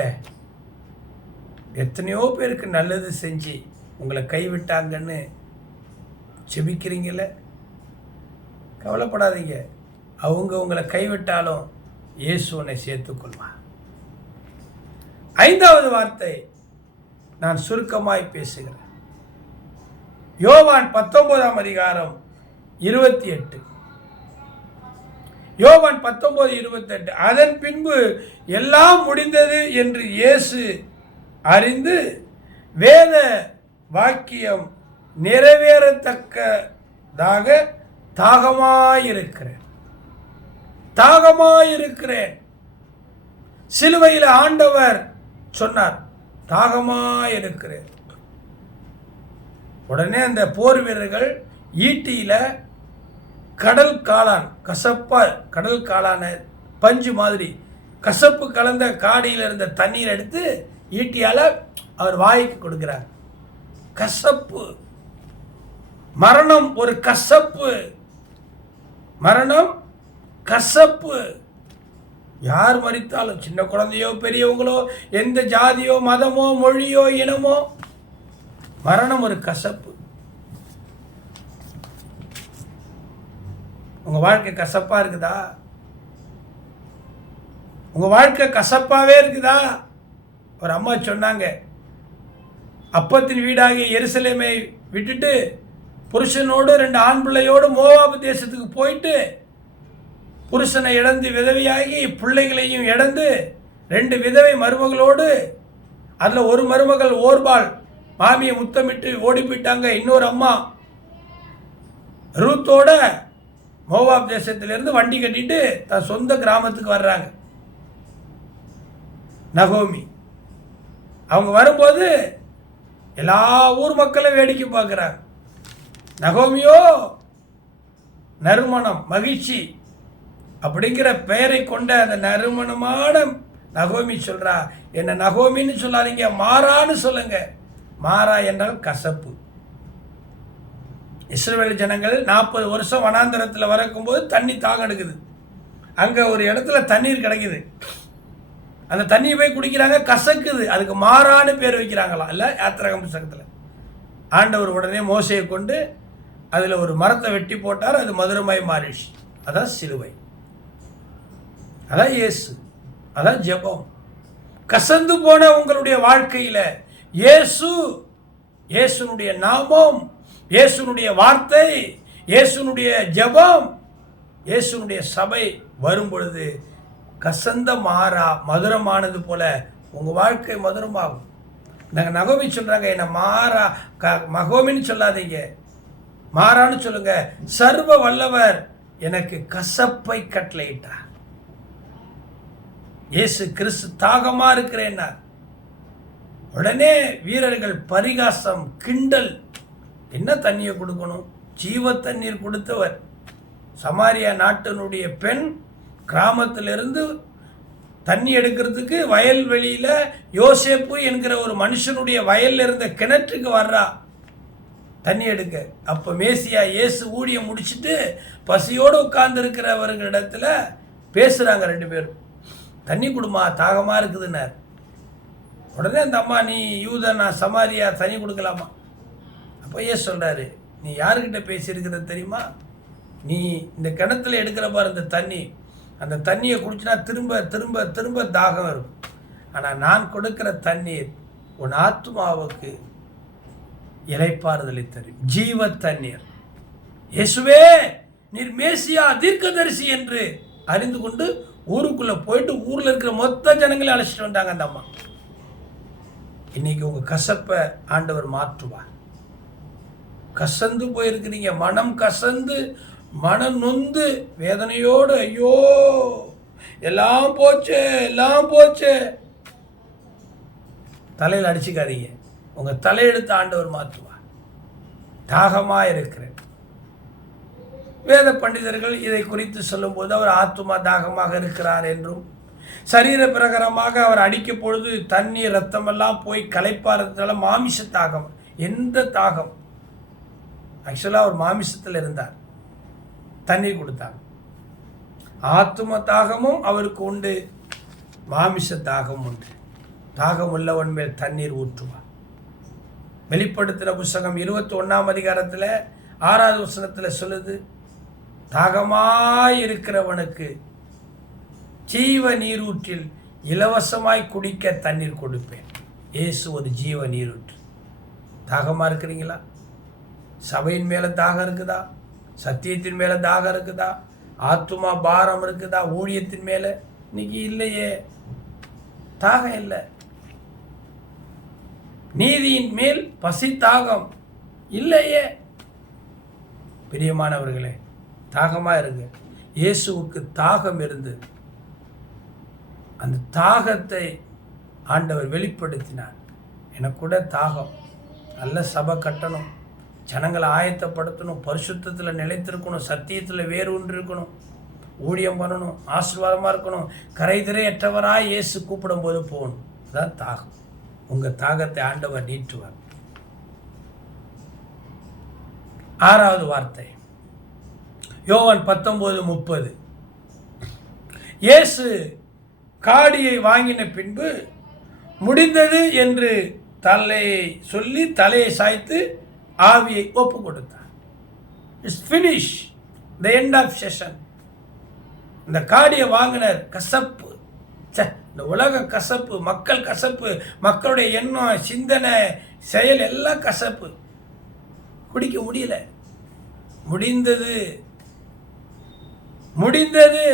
எத்தனையோ பேருக்கு நல்லது செஞ்சு உங்களை கைவிட்டாங்கன்னு செபிக்கிறீங்கள? கவலைப்படாதீங்க. அவங்க உங்களை கைவிட்டாலும் இயேசு உன்னை சேர்த்துக்கொள்வார். 5வது வார்த்தை நான் சுருக்கமாய் பேசுகிறேன். யோவான் 19ஆம் அதிகாரம் 28. யோவான் 19:28. அதன் பின்பு எல்லாம் முடிந்தது என்று இயேசு அறிந்து வேத வாக்கியம் நிறைவேறத்தக்கதாக தாகமாயிருக்கிறேன். சிலுவையில் ஆண்டவர் சொன்னார், தாகமாயிருக்கிறேன். உடனே அந்த போர் வீரர்கள் ஈட்டியில கடல் காளான், கடல் காளான பஞ்சு மாதிரி கசப்பு கலந்த காடியில் இருந்த தண்ணீர் எடுத்து ஈட்டியால அவர் வாய்க்கு கொடுக்கிறார். கசப்பு, மரணம் ஒரு கசப்பு. மரணம் கசப்பு. யார் மரித்தாலும், சின்ன குழந்தையோ பெரியவங்களோ, எந்த ஜாதியோ மதமோ மொழியோ இனமோ, மரணம் ஒரு கசப்பு. உங்க வாழ்க்கை கசப்பா இருக்குதா? உங்க வாழ்க்கை கசப்பாவே இருக்குதா? ஒரு அம்மா சொன்னாங்க, அப்பத்தின் வீடாகிய எருசலேமை விட்டுட்டு புருஷனோடு 2 ஆண் பிள்ளையோடு மோவாபு தேசத்துக்கு போயிட்டு புருஷனை இழந்து விதவையாகி பிள்ளைகளையும் இழந்து 2 விதவை மருமகளோடு, அதில் ஒரு மருமகள் ஓர்பால் மாமியை முத்தமிட்டு ஓடி போயிட்டாங்க. இன்னொரு அம்மா ரூத்தோட மோவாப் தேசத்திலிருந்து வண்டி கட்டிட்டு தன் சொந்த கிராமத்துக்கு வர்றாங்க. நகோமி அவங்க வரும்போது எல்லா ஊர் மக்களும் வேடிக்கை பார்க்குறாங்க. நகோமியோ நறுமணம், மகிழ்ச்சி அப்படிங்கிற பெயரை கொண்ட அந்த நறுமணமான நகோமி சொல்றா, என்ன நகோமின்னு சொல்லாதீங்க, மாறான்னு சொல்லுங்க. மாறா என்றால் கசப்பு. இஸ்ரவேல் ஜனங்கள் 40 வருஷம் வனாந்தரத்தில் வரக்கும்போது தண்ணி தாகம் எடுக்குது. அங்கே ஒரு இடத்துல தண்ணீர் கிடைக்குது. அந்த தண்ணியை போய் குடிக்கிறாங்க, கசக்குது. அதுக்கு மாறான்னு பேர் வைக்கிறாங்களாம். இல்லை, யாத்திராகம புத்தகத்தில் ஆண்டவர் உடனே மோசையை கொண்டு அதில் ஒரு மரத்தை வெட்டி போட்டார். அது மதுரமாய் மாறிடுச்சு. அதான் சிலுவை, அதான் இயேசு, அதான் ஜெபம். கசந்து போன உங்களுடைய வாழ்க்கையில் இயேசுனுடைய நாமம், இயேசுனுடைய வார்த்தை, இயேசுனுடைய ஜெபம், இயேசுனுடைய சபை வரும் பொழுது கசந்த மாறா மதுரமானது போல உங்கள் வாழ்க்கை மதுரமாகும். நாங்கள் நகோமி சொல்கிறாங்க, என்ன மாறா மகோமின்னு சொல்லாதீங்க, மாறான்னு சொல்லுங்க. சர்வ வல்லவர் எனக்கு கசப்பை கட்டளையிட்டார். இயேசு கிறிஸ்து தாகமா இருக்கிறேன்னா உடனே வீரர்கள் பரிகாசம், கிண்டல். என்ன தண்ணியை கொடுக்கணும்? ஜீவ தண்ணீர் கொடுத்தவர். சமாரியா நாட்டினுடைய பெண் கிராமத்திலிருந்து தண்ணி எடுக்கிறதுக்கு வயல்வெளியில் யோசேப்பு என்கிற ஒரு மனுஷனுடைய வயலில் இருந்த கிணற்றுக்கு வர்றா தண்ணி எடுக்க. அப்போ மேசியா இயேசு ஊழியம் முடிச்சுட்டு பசியோடு உட்கார்ந்து இருக்கிறவர்களிடத்துல பேசுகிறாங்க 2 பேரும். தண்ணி கொடுமா, தாகமாக இருக்குதுன்னார். உடனே அந்த அம்மா, நீ யூத, நான் சமாரியா, தண்ணி கொடுக்கலாமா? அப்போ ஏசு சொல்கிறாரு, நீ யாருக்கிட்ட பேசியிருக்கிறது தெரியுமா? நீ இந்த கிணத்துல எடுக்கிற பாரு இந்த தண்ணி, அந்த தண்ணியை குடிச்சினா திரும்ப திரும்ப திரும்ப தாகம் இருக்கும். ஆனால் நான் கொடுக்கிற தண்ணீர் உன் ஆத்மாவுக்கு இளைப்பாறுதலை தரும், ஜீவ தண்ணீர். இயேசுவே நீர் மேசியா தீர்க்கதரிசி என்று அறிந்து கொண்டு ஊருக்குள்ளே போயிட்டு ஊரில் இருக்கிற மொத்த ஜனங்களை அழைச்சிட்டு வந்தாங்க அந்த அம்மா. இன்னைக்கு உங்கள் கசப்பை ஆண்டவர் மாற்றுவார். கசந்து போயிருக்கிறீங்க, மனம் கசந்து மனம் நொந்து வேதனையோடு, ஐயோ எல்லாம் போச்சு எல்லாம் போச்சு, தலையில் அடிச்சுக்காதீங்க. உங்கள் தலையெடுத்து ஆண்டவர் மாற்றுவார். தாகமாக இருக்கிறேன். வேத பண்டிதர்கள் இதை குறித்து சொல்லும்போது அவர் ஆத்துமா தாகமாக இருக்கிறார் என்றும், சரீர பிரகாரமாக அவர் அடிக்கும் பொழுது தண்ணீர் ரத்தமெல்லாம் போய் களைப்பாறதுனால மாமிச தாகம். எந்த தாகம்? ஆக்சுவலாக அவர் மாமிசத்தில் இருந்தார், தண்ணீர் கொடுத்தார். ஆத்தும தாகமும் அவருக்கு உண்டு, மாமிச தாகம் உண்டு. தாகம் உள்ளவன் மேல் தண்ணீர் ஊற்றுவார். வெளிப்படுத்தின புஸ்தகம் 21ஆம் அதிகாரத்தில் 6வது வசனத்தில் சொல்லுது, தாகமாயிருக்கிறவனுக்கு ஜீவ நீரூற்றில் இலவசமாய் குடிக்க தண்ணீர் கொடுப்பேன். இயேசு ஒரு ஜீவ நீரூற்று. தாகமாக இருக்கிறீங்களா? சபையின் மேலே தாகம் இருக்குதா? சத்தியத்தின் மேலே தாகம் இருக்குதா? ஆத்துமா பாரம் இருக்குதா? ஊழியத்தின் மேலே இன்னைக்கு இல்லையே, தாகம் இல்லை. நீதியின் மேல் பசி தாகம் இல்லையே. பிரியமானவர்களே, தாகமாக இருங்க. இயேசுவுக்கு தாகம் இருந்தது. அந்த தாகத்தை ஆண்டவர் வெளிப்படுத்தினார். எனக்கு கூட தாகம், நல்ல சபை கட்டணும், ஜனங்களை ஆயத்தப்படுத்தணும், பரிசுத்தத்தில் நிலைத்திருக்கணும், சத்தியத்தில் வேறு ஒன்று இருக்கணும், ஊழியம் பண்ணணும், ஆசீர்வாதமாக இருக்கணும், கரைதிரையற்றவராய் இயேசு கூப்பிடும் போது போகணும். அதுதான் தாகம். உங்கள் தாகத்தை ஆண்டவர் நீட்டுவார். 6வது வார்த்தை யோவான் 19:30. இயேசு காடியை வாங்கின பின்பு முடிந்தது என்று தலையை சொல்லி தலையை சாய்த்து ஆவியை ஒப்பு கொடுத்தார். It's finish, the end of session. இந்த காடியை வாங்கினர். கசப்பு, இந்த உலக கசப்பு, மக்கள் கசப்பு, மக்களுடைய எண்ணம், சிந்தனை, செயல் எல்லாம் கசப்பு. குடிக்க முடியல. முடிந்தது முடிந்தது.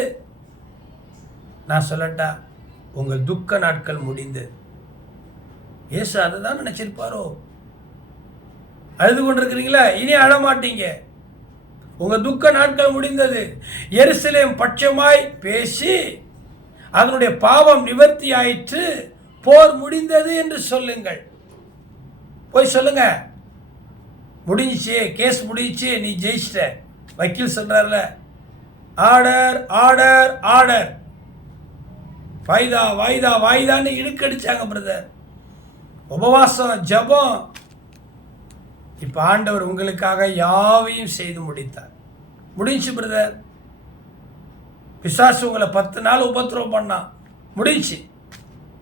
நான் சொல்லட்டா, உங்கள் துக்க நாட்கள் முடிந்தது. ஏசு அதுதான் நினைச்சிருப்பாரோ? அழுது கொண்டிருக்கிறீங்களா? இனி அழமாட்டீங்க. உங்க துக்க நாட்கள் முடிந்தது. எருசலேம் பட்சமாய் பேசி அதனுடைய பாவம் நிவர்த்தி ஆயிற்று, போர் முடிந்தது என்று சொல்லுங்கள். போய் சொல்லுங்க, முடிஞ்சிச்சு, கேஸ் முடிஞ்சிச்சு, நீ ஜெயிச்சிட்ட. வக்கீல் சொல்றாருல, ஆர்டர் ஆர்டர் ஆர்டர், வாய்தா வாய்தா வாய்தான்னு இழுக்கடிச்சாங்க பிரதர். உபவாசம், ஜபம். இப்போ ஆண்டவர் உங்களுக்காக யாவையும் செய்து முடித்தார். முடிஞ்சு பிரதர். பிசாசு உங்களை 10 நாள் உபத்திரவம் பண்ணான், முடிஞ்சு.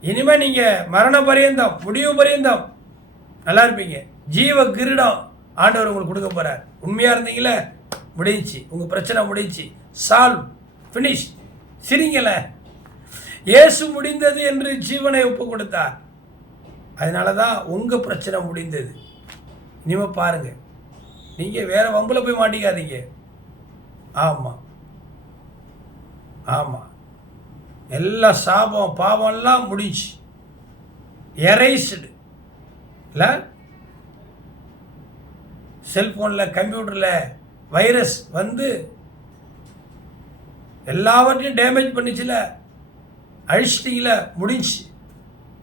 இனிமேல் நீங்கள் மரண பரியந்தம், முடிவு பரியந்தம் நல்லா இருப்பீங்க. ஜீவ கிரீடம் ஆண்டவர் உங்களுக்கு கொடுக்க போகிறார். உண்மையாக இருந்தீங்களே, முடிஞ்சு. உங்கள் பிரச்சனை முடிஞ்சு, சால்வ், ஃபினிஷ். சிரிங்கலை. இயேசு முடிந்தது என்று ஜீவனை ஒப்பு கொடுத்தார். அதனால தான் உங்கள் பிரச்சனை முடிந்தது. இனிமேல் பாருங்கள், நீங்கள் வேறு வம்பில் போய் மாட்டிக்காதீங்க. ஆமாம் ஆமாம், எல்லா சாபம் பாவம்லாம் முடிஞ்சு, எரைஸ்டு. இல்லை, செல்ஃபோனில் கம்ப்யூட்டரில் வைரஸ் வந்து எல்லாவற்றையும் டேமேஜ் பண்ணிச்சுல, அழிச்சிட்டிங்கள, முடிஞ்சு.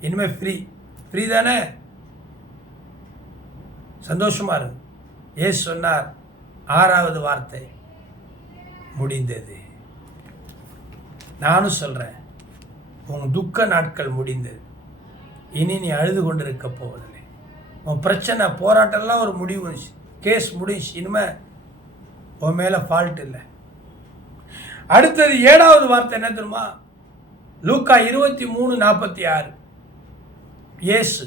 இனிமேல் ஃப்ரீ. ஃப்ரீ தானே? சந்தோஷமாக இருக்கு. ஏசு சொன்னார் 6வது வார்த்தை, முடிந்தது. நானும் சொல்கிறேன், உன் துக்க நாட்கள் முடிந்தது. இனி நீ அழுது கொண்டு இருக்க போவதில்லை. உன் பிரச்சனை, போராட்டம்லாம் ஒரு முடிவு வந்துச்சு, கேஸ் முடிஞ்சு. இனிமேல் உன் மேலே ஃபால்ட் இல்லை. அடுத்தது 7வது வார்த்தை என்ன தெரியுமா? லூக்கா 23:46. இயேசு,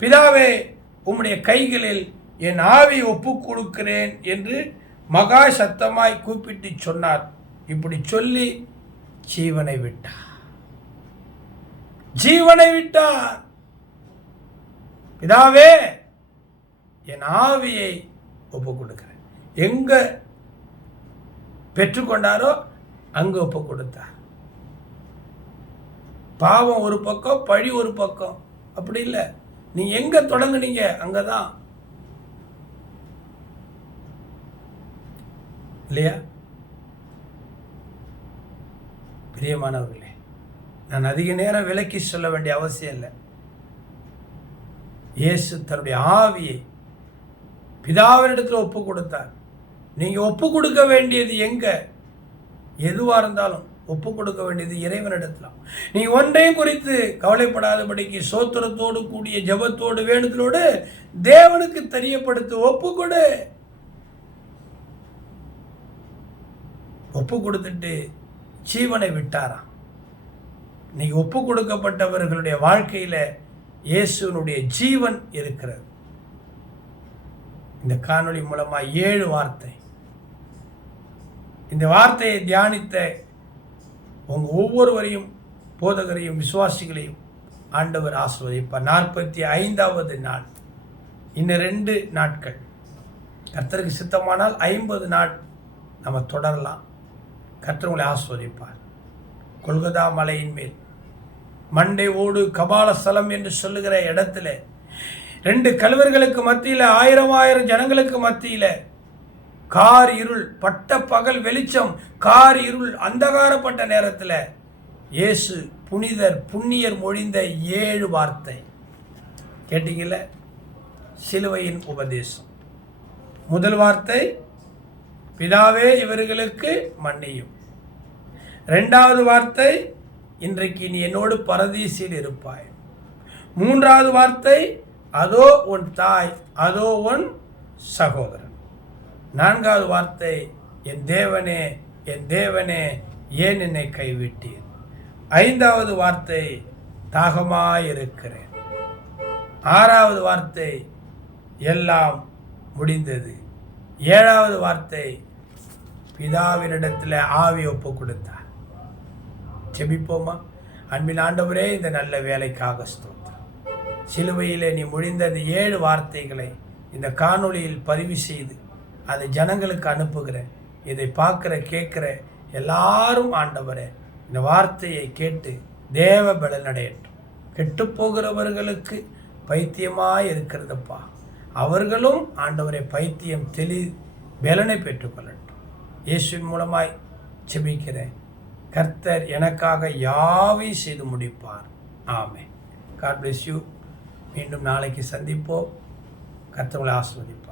பிதாவே உம்முடைய கைகளில் என் ஆவி ஒப்பு கொடுக்கிறேன் என்று மகா சத்தமாய் கூப்பிட்டு சொன்னார். இப்படி சொல்லி ஜீவனை விட்டார். ஜீவனை விட்டார். பிதாவே, என் ஆவியை ஒப்பு கொடுக்கிறேன். எங்க பெற்றுக்கொண்டாரோ அங்க ஒப்பு கொடுத்தார். பாவம் ஒரு பக்கம், பழி ஒரு பக்கம். அப்படி இல்லை, நீங்க எங்க தொடங்குனீங்க அங்கதான், இல்லையா? பிரியமானவர்களே, நான் அதிக நேரம் விலக்கி சொல்ல வேண்டிய அவசியம் இல்லை. இயேசு தன்னுடைய ஆவியை பிதாவினிடத்தில் ஒப்பு கொடுத்தார். நீங்க ஒப்பு கொடுக்க வேண்டியது எங்க? எதுவா இருந்தாலும் ஒப்பு கொடுக்க வேண்டியது இறைவனிடத்தில். நீ ஒன்றையும் குறித்து கவலைப்படாதபடிக்கு சோத்திரத்தோடு கூடிய ஜெபத்தோடு வேண்டுதலோடு தேவனுக்கு தெரியப்படுத்து. ஒப்பு கொடு. ஒப்பு கொடுத்துட்டு ஜீவனை விட்டாராம். இன்னைக்கு ஒப்பு கொடுக்கப்பட்டவர்களுடைய வாழ்க்கையில இயேசுனுடைய ஜீவன் இருக்கிறது. இந்த காணொளி மூலமா 7 வார்த்தை, இந்த வார்த்தையை தியானித்த உங்க ஒவ்வொருவரையும், போதகரையும், விசுவாசிகளையும் ஆண்டவர் ஆசீர்வதிப்பார். 45வது நாள், இன்னும் 2 நாட்கள், கர்த்தருக்கு சித்தமானால் 50 நாள் நம்ம தொடரலாம். கர்த்தர் உங்களை ஆசீர்வதிப்பார். கொல்கதா மலையின் மேல் மண்டை ஓடு கபாலஸ்தலம் என்று சொல்லுகிற இடத்துல 2 கல்வர்களுக்கு மத்தியில் 1000 ஜனங்களுக்கு மத்தியில் கார் இருள், பட்ட பகல் வெளிச்சம், கார் இருள், அந்தகாரப்பட்ட நேரத்தில் இயேசு புனிதர் புண்ணியர் மொழிந்த 7 வார்த்தை கேட்டீங்கல்ல? சிலுவையின் உபதேசம். முதல் வார்த்தை, பிதாவே இவர்களுக்கு மன்னியும். 2வது வார்த்தை, இன்றைக்கு நீ என்னோடு பரதீசில் இருப்பாய். 3வது வார்த்தை, அதோ உன் தாய், அதோ உன் சகோதரன். 4வது வார்த்தை, என் தேவனே, என் தேவனே, ஏன் என்னை கைவிட்டீர். 5வது வார்த்தை, தாகமாயிருக்கிறேன். 6வது வார்த்தை, எல்லாம் முடிந்தது. 7வது வார்த்தை, பிதாவினிடத்தில் ஆவி ஒப்பு கொடுத்தார். ஜெபிப்போமா? அன்பின் ஆண்டவரே, இந்த நல்ல வேலைக்காக ஸ்தோத்திரம். சிலுவையிலே நீ முடிந்த இந்த 7 வார்த்தைகளை இந்த காணொளியில் பதிவு செய்து அதை ஜனங்களுக்கு அனுப்புகிறேன். இதை பார்க்குற கேட்குற எல்லாரும் ஆண்டவரே இந்த வார்த்தையை கேட்டு தேவ பலனடையட்டும். கெட்டுப்போகிறவர்களுக்கு பைத்தியமாய் இருக்கிறதப்பா, அவர்களும் ஆண்டவரை பைத்தியம் பலனை பெற்றுக்கொள்ளட்டும். இயேசுவின் மூலமாய் ஜெபிக்கிறேன். கர்த்தர் எனக்காக யாவையும் செய்து முடிப்பார். ஆமென். God bless you. மீண்டும் நாளைக்கு சந்திப்போம். கர்த்தர் உங்களை ஆசீர்வதிப்பார்.